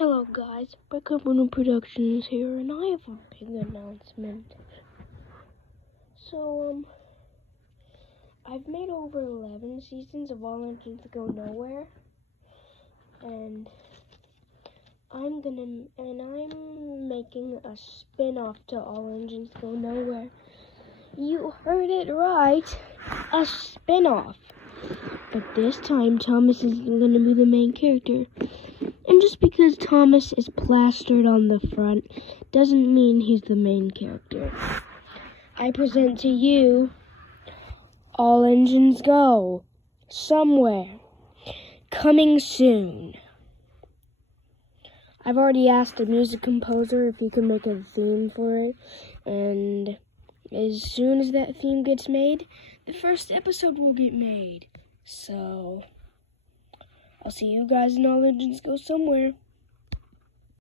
Hello guys, Backupano Productions here, and I have a big announcement. So, I've made over 11 seasons of All Engines Go Nowhere, and I'm making a spin-off to All Engines Go Nowhere. You heard it right, a spin-off. But this time, Thomas is going to be the main character. And just because Thomas is plastered on the front doesn't mean he's the main character. I present to you All Engines Go Somewhere, coming soon. I've already asked a music composer if he can make a theme for it, and as soon as that theme gets made, the first episode will get made. So, I'll see you guys in All Engines Go Somewhere.